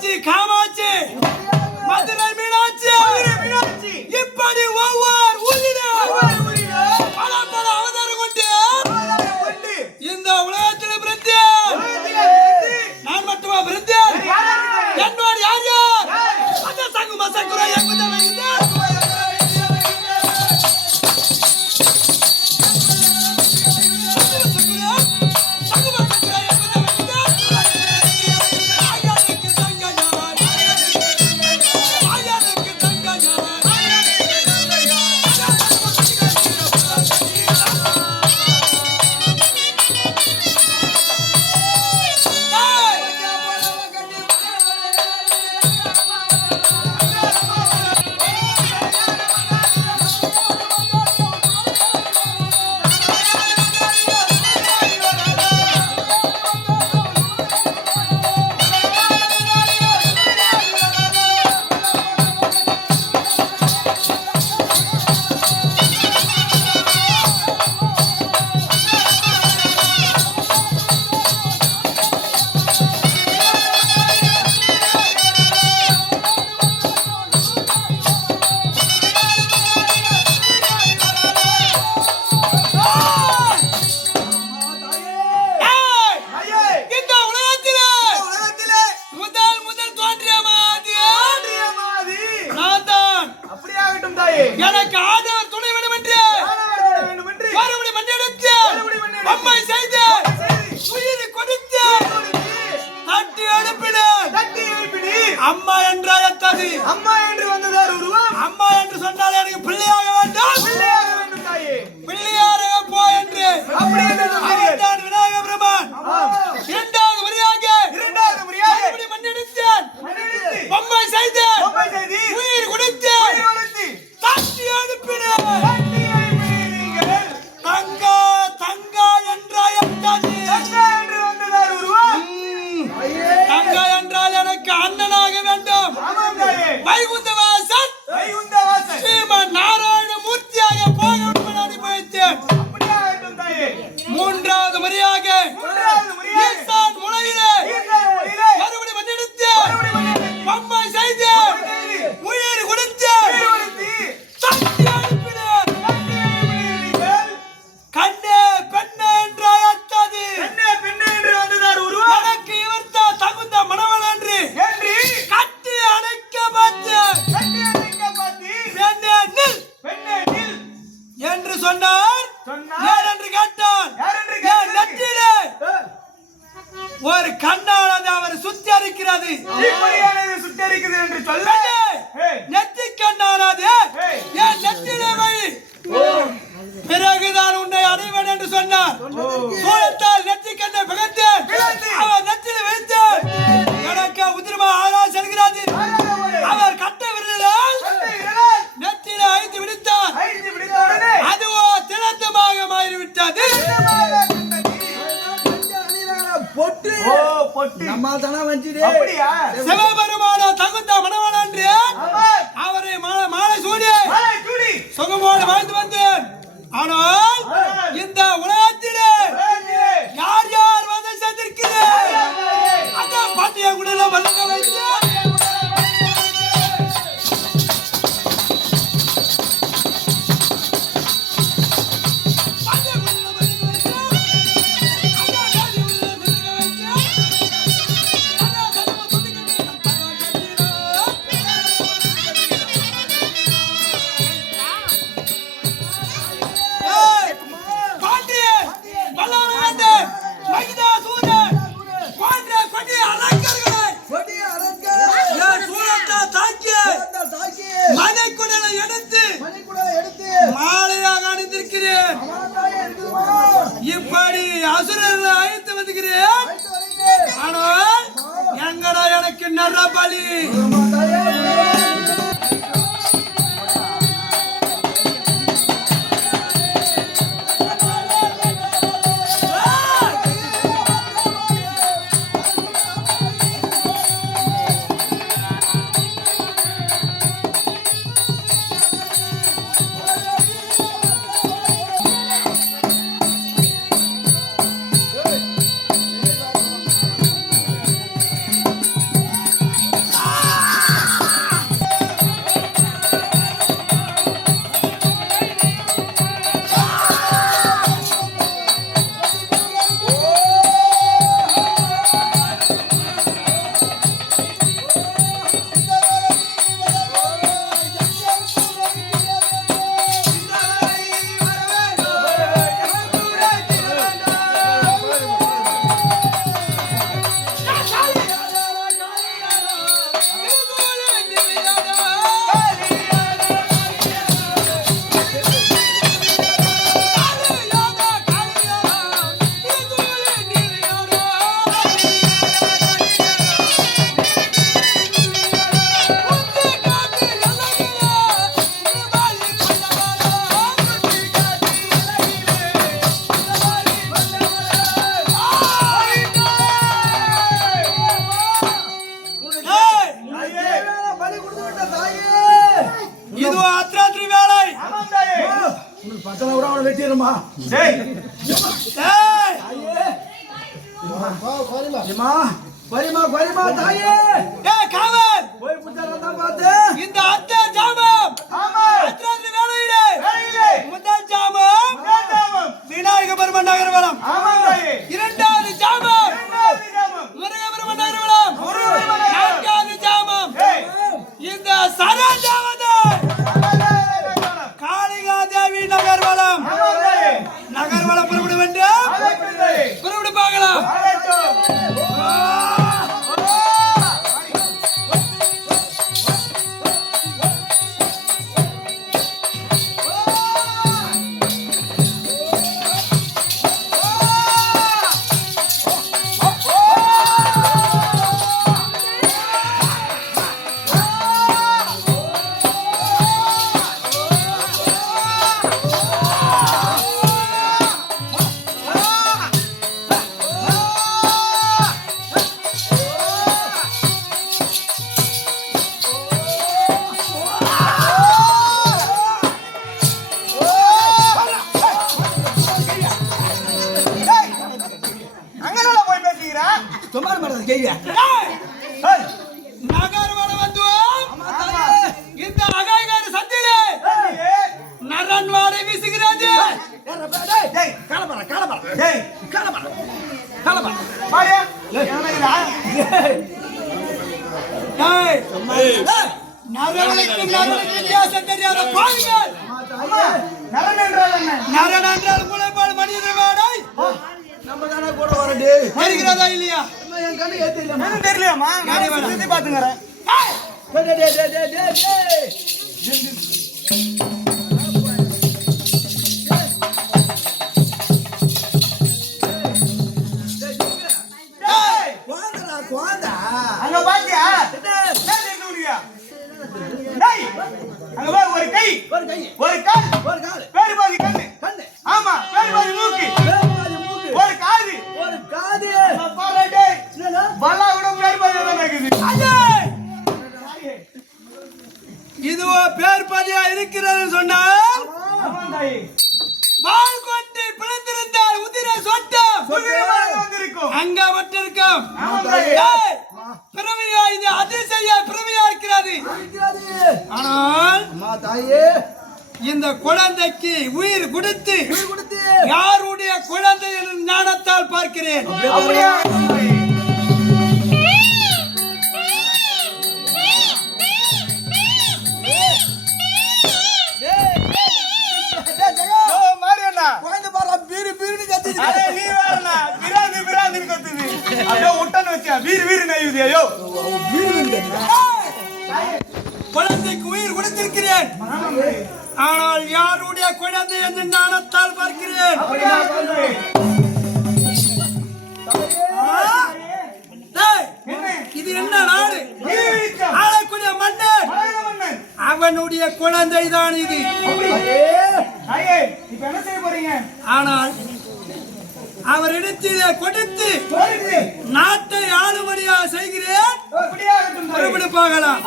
காஞ்சி காமாட்சி மதுரை மீனாட்சி இப்படி ஒவ்வொரு ஊரிலும் பல பல அவதாரம் கொண்டு இந்த உலகத்தில் பிறந்தேன். நான் மட்டுமா பிறந்தேன்? என்னோடு யார் யார் அந்த சங்கு மசக்குறை என்பதை எனக்கு ஆண்டவர் துணை வேண்டும் என்று மறுபடி மண்ணெடுத்து அம்மை செய்து உயிர் கொடுத்து தட்டி எழுப்பினேன். அம்மா என்றால் எத்தது? அம்மா என்று வந்ததார் உருவம். அம்மா என்று சொன்னால் எனக்கு பிள்ளையாக வேண்டும். பிள்ளையாக போ என்று அவர்தான் விநாயக பெருமான். இரண்டாவது முறையாக மறுபடி மண்ணெடுத்தேன் அம்மை செய்து உயிர் கொடுத்து தட்டி எழுப்பினேன். தங்கா தங்கா என்றால் எத்தது? தங்கா என்றால் எனக்கு அண்ணனாக வேண்டும். வைகுந்தவாசன் ஸ்ரீமன் நாராயண மூர்த்தியாக போக வேண்டும் அனுப்பி வைத்தேன். மூன்றாவது முறையாக ஈசான் முனையிலே மறுபடி மண்ணெடுத்து அம்மை செய்து உயிர் கொடுத்து தட்டி எழுப்பினேன். கண்ணே பெண்ணே என்றால் எத்தது? எனக்கு இவர்தான் தகுந்த மணவன் என்று கட்டி அணைக்க பார்த்தேன். என்று சொன்னார். யார் என்று கேட்டான். நெற்றிலே ஒரு கண்ணானது அவர் சுத்தரிக்கிறது என்று சொல்ல நெத்தி கண்ணானது என் நெற்றிலே வை, பிறகுதான் உன்னை அடைவேன் என்று சொன்னார். சூழத்தால் நெற்றி கண்ணை பகத்தேன். அவர் நெற்றிலே வைத்தேன். எனக்கு உதிரமா ஆரா செல்கிறது. அவர் கட்ட விரலால் நெற்றிலே அழித்து விடுத்தார். அதுவோ திறந்தமாக மாறிவிட்டது. சிவபெருமான தகுந்த மணவன் என்று அவரை மாலை சூடி சுகமோடு வாழ்ந்து வந்தேன். ஆனால் இந்த உலகத்திலே யார் யார் வந்து சேர்ந்திருக்கிறேன் அந்த பாட்டிய குடல வழங்க வைத்தேன். மனைக்குடலை எடுத்து மாலையாக அணிந்திருக்கிறேன். இப்படி அசுரர்களை அழைத்து வந்துகிறேன். ஆனால் எங்கடா எனக்கு நரபலி? ஏமா டேய் டேய் ஏமா பரிமா தாயே டேய் காவல் போய் புத்தகத்தை பார்த்து இந்த அத்தை ஜாமம் ஆமா அத்ராத்திரி வேளையிலே வேலையிலே முதல் ஜாமம் முதலாமம் விநாயக பெருமான் நகர்வலம் ஆமா தாயே இரண்டாவது ஜாமம் இரண்டாவது நாமம் முருக பெருமான் நகர்வலம் நான்காவது ஜாமம் டேய் இந்த சரஜாவது காளிகா தேவி நகர்வலம் ஆமா தாயே நகர்வலம் புறப்பட வேண்டும் அதற்கு தாயே புறப்பட பார்க்கலாம் அங்கனல போய் பேசிக்கிறா சுமார் மாட்டது கேங்க ஏய் நகர்வலம் வந்துவோம் இந்த அகாய்கார சந்திலே ஏய் நரன் வாடை வீசுகிறது டேய் காலப்பற டேய் காலப்பற பாயா என்னடா டேய் நரனுக்கும் வித்தியாசம் தெரியாத பாருங்கள் நரன் என்றால் என்ன நரன் என்றால் முளைப்பால் மனித வாடை நம்ம தானே கூட வரடி வருகிறதா இல்லையா என் கண்ணு ஏத்தி இல்ல எனக்கு தெரியலையாமா நானே வரேன். சுத்தி பாத்துங்கறேன் டேய் குவாந்தா அங்க பாத்தியா டேய் டேய் டேய் அங்க வா ஒரு கை ஒரு கை ஒரு கால் ஒரு கால் பேரு பாதி கண்ணு கண்ணு ஆமா பேரு பாதி மூக்கு பேபாதி மூக்கு ஒரு காது ஒரு காது பாரு டேய் என்னடா பல்லா கூட பேரு பாதி தான் இருக்குது அடே! இதுவோ பேர் பதியா இருக்கிறது சொன்னால் ஆமா தாயே பால் கொண்டு பிளந்திருந்தால் உதிர சொட்டம் குதிரைவால் வந்திருக்கும் அங்க மட்டும் இருக்கும் ஆமா தாயே டேய்! பிறவியா இது அதிசய பிறவியா இருக்கிறது இருக்கிறது ஆனால் அம்மா தாயே இந்த குழந்தைக்கு உயிர் கொடுத்து உயிர் கொடுத்து யாருடைய குழந்தை எனும் ஞானத்தால் பார்க்கிறேன் அப்படியே ஓ மாரியண்ணா குழந்தை பாரு பீரு பீருன்னு கத்திட்டு அடே நீ வேறண்ணா பிராந்தி பிராந்தின்னு கத்துது அப்படியே உட்டன் வச்சா வீர் வீர் நெய்யுது ஐயோ குழந்தைக்கு உயிர் கொடுத்திருக்கிறேன் ஆனால் யாருடைய குழந்தை என்று ஞானத்தால் பார்க்கிறேன் டேய்! இது என்ன நாடு ஆளக்கூடிய மன்னன் அவனுடைய குழந்தை தான் இது ஐயே இப்ப என்ன செய்ய போறீங்க ஆனால் அவரிடத்திலே கொடுத்து போயிடு நாட்டை ஆளுமடியா செய்கிறேன் அப்படியே ஆகட்டும் தாயே. மறுபடி போகலாம்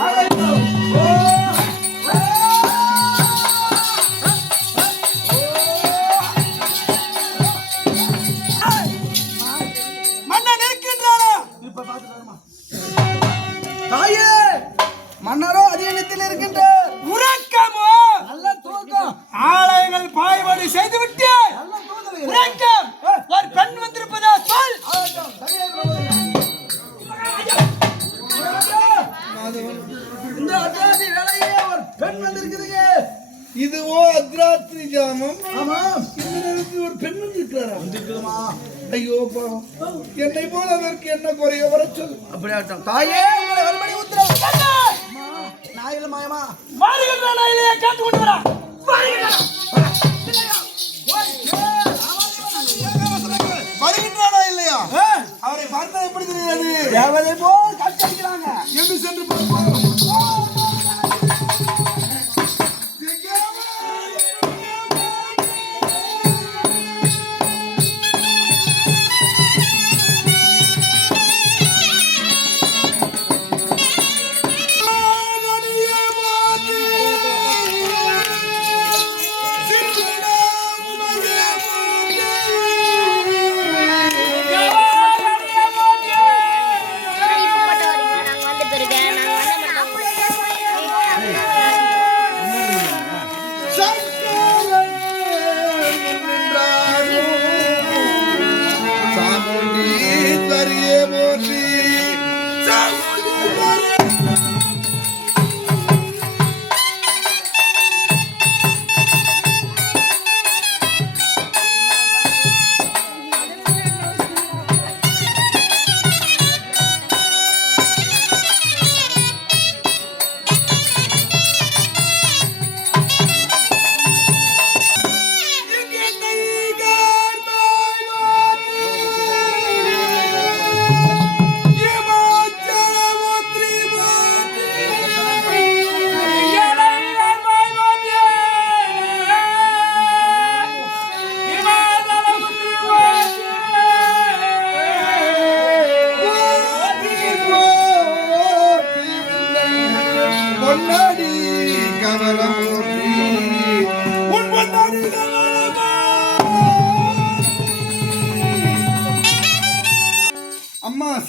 மன்னன் இருக்கின்றானா இப்ப பாத்துக்கலாமா தாயே மன்னரோ அதிகத்தில் இருக்கின்ற உறக்கமோ நல்ல தூக்கம் ஆலயங்கள் பாய்வடி செய்துவிட்டு நல்ல தூக்கம் உறக்கம் ஒரு பெண் வந்திருப்பதா சொல் ஆகட்டும் சரியா இந்த அர்த்தராத்திரி வேலையே ஒரு பெண் வந்திருக்குதுங்க இதுவோ அர்த்தராத்திரி ஜாமம் ஆமா இந்த நேரத்தில் ஒரு பெண் வந்திருக்கிறாரா வந்திருக்குதுமா ஐயோ பாவம் என்னை போல அதற்கு என்ன குறைய வர சொல் அப்படி ஆகட்டும் தாயே உங்களை மறுபடி உத்தரவு நாயில மாயமா மாறுகின்ற நாயிலே காத்து கொண்டு வரா வருகின்றானா இல்லையா அவரை பார்த்தா எப்படி தெரியாது தேவதை போல் கட்டடிக்கிறாங்க என்று சென்று பார்ப்போம் சிற்றிட உமது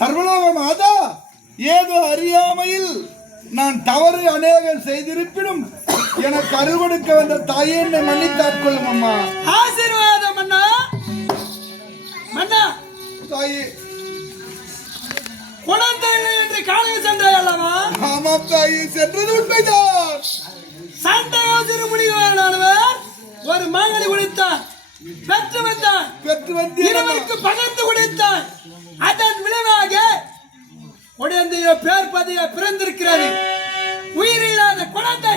சர்வலோக மாதா, ஏதோ அறியாமையில் நான் தவறு அநேகம் செய்திருப்பினும் எனக்கு அருள் கொடுக்க வந்த தாயே என்னை மன்னித்தாட்கொள்ளும் அம்மா. ஆசீர்வாதம் மன்னா. மன்னா, தாயே. குழந்தை இல்லை என்று காண சென்றாய் அல்லவா? ஆமாம் தாயே, சென்றது உண்மைதான். சண்டையோ திருமுடிவானவர் ஒரு மகனை குடித்தார், பெற்று வந்தார், இருவருக்கு பகிர்ந்து குடித்தார். அதன் விளைவாக குழந்தையோ பேர் பதிய பிறந்திருக்கிறது. உயிரில்லாத குழந்தை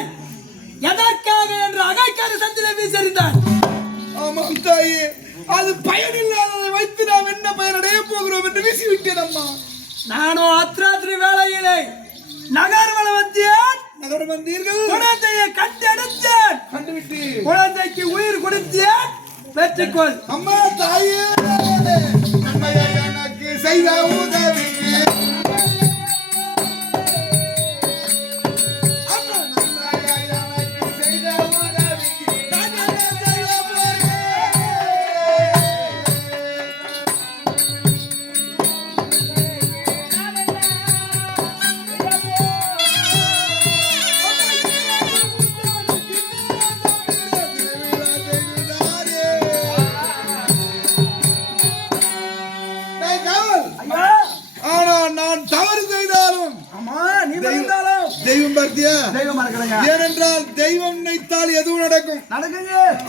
எதற்காக என்று அகைக்கார சந்தில வீசறிந்தார். ஆமாம் தாயே, அது பயனில்லாததை வைத்து நாம் என்ன பயனடைய போகிறோம் என்று வீசிவிட்டேன் அம்மா. நானும் அத்ராத்திரி வேளையிலே நகர்வலம் வந்தேன். நகர் வந்தீர்கள், குழந்தையை கண்டெடுத்தேன், கண்டுவிட்டு குழந்தைக்கு உயிர் கொடுத்தேன். வெற்றிக்கொள் அம்மா. தாயே, நன்மையை எனக்கு செய்த உதவிக்கு அம்மா, நன்மையை எனக்கு செய்த உதவிக்கு நான் என்ன செய்ய போகிறேன்? ஆனா நான் தவறு செய்தாலும் தெய்வம் பார்த்தியா, ஏனென்றால் தெய்வம் நினைத்தால் எதுவும் நடக்கும்.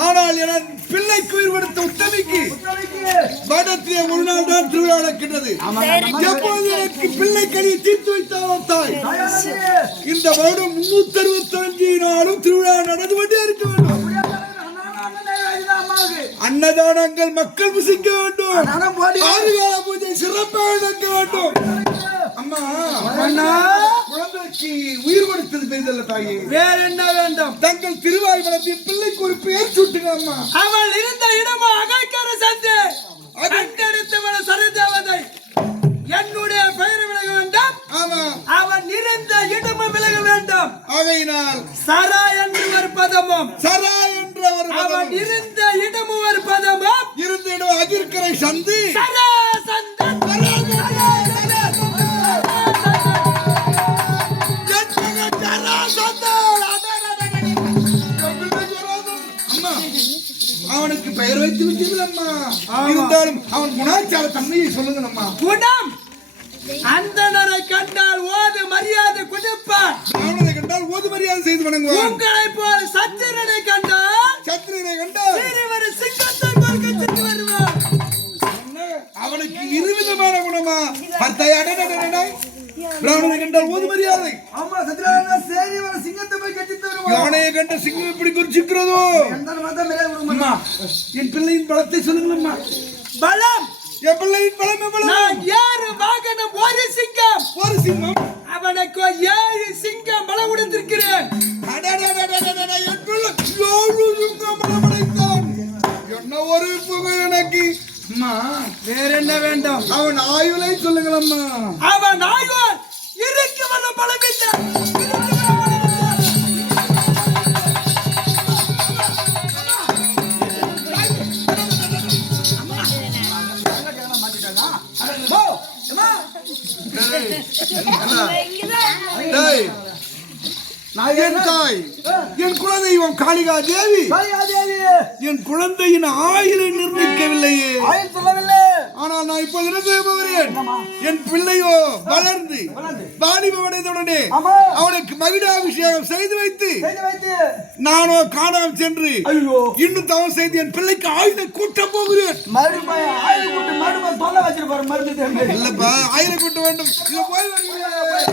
ஆனால் என் பிள்ளைக்கு உயிர் கொடுத்த உத்தமிக்கு வருடத்திலே ஒரு நாள் தான் திருவிழா நடக்கின்றது. எப்போது எனக்கு பிள்ளை கனியை தீர்த்து வைத்தாலும் தாய், இந்த வருடம் 365 நாளும் திருவிழா நடந்து கொண்டே இருக்க வேண்டும். அன்னதானங்கள் மக்கள் புசிக்க வேண்டும். ஆறுகால பூஜை சிறப்பாக நடக்க வேண்டும். அம்மா, குழந்தைக்கு உயிர் கொடுத்தது பெரிதல்ல தாயே. வேற என்ன வேண்டும்? தங்கள் திருவாய் வளத்தில் பிள்ளைக்கு ஒரு பெயர் சூட்டுங்க அம்மா. அவள் இருந்த இடமா அகைக்கார சந்தை. கண்டெடுத்தவள சரதேவதை என்னுடைய பெயர் விலக வேண்டும். ஆமா, அவன் இருந்த இடமும் விலக வேண்டும். ஆகையினால் சரா என்று ஒரு பதமும், சரா என்ற ஒரு அவன் இருந்த இடமும் ஒரு பதமும், இருந்த இடம் அகிர்கரை சந்தி. சரா சந்தை. அம்மா, அவனுக்கு பெயர் வைத்து விட்டீர்கள் அம்மா. இருந்தாலும் அவன் குணாச்சார தன்மையை சொல்லுங்கள் அம்மா. குணம் அந்தனரை கண்டால் ஓது மரியாதை கொடுப்பார். அவனை கண்டால் ஓது மரியாதை செய்து வணங்குவான். உங்களை போல் சத்திரனை கண்டால் சத்திரனை கண்டால் சிறுவர் சிங்கத்தை பார்க்க சென்று வருவார். அவனுக்கு இருவிதமான குணமா? பிராமணனை கண்டால் ஓது மரியாதை. ஆமா, சத்திரனா சேரி வர சிங்கத்தை போய் கட்டிட்டு வருவான். யானையை கண்ட சிங்கம் எப்படி குறிச்சிக்கிறதோ? எந்த மதம் மேலே அம்மா, என் பிள்ளையின் பலத்தை சொல்லுங்கள் அம்மா. பலம், என் பிள்ளையின் பலம் எவ்வளவு? நான் 7 வாகனம், ஒரு சிங்கம். ஒரு சிங்கம். அவனுக்கு 7 சிங்கம் பலம் கொடுத்திருக்கிறேன். அடடடடடடட, என் பிள்ளை 7 சிங்கம் பலம் அடைத்தான். என்ன ஒரு புகழ் எனக்கு. அம்மா, வேற என்ன வேண்டும்? அவன் ஆயுளை சொல்லுங்கள் அம்மா. அவன் ஆயுள் இருக்கு வர பலமில்லை. டேய், என் தாய், என் குலதெய்வம் காளிகா தேவி என் குழந்தையின் ஆயுளை நிர்ணயிக்கவில்லையே. ஆனால் நான் இப்போது என்ன செய்ய போகிறேன்? என் பிள்ளையோ வளர்ந்து வாலிபமடைந்தவுடனே அவனுக்கு மகிடாபிஷேகம் செய்து வைத்து நானோ காணாமல் சென்று இன்னும் தவம் செய்து என் பிள்ளைக்கு ஆயுளை கூட்ட போகிறேன். இல்லப்பா, ஆயுளை கூட்ட வேண்டும். இதை போய் வருகிறேன்.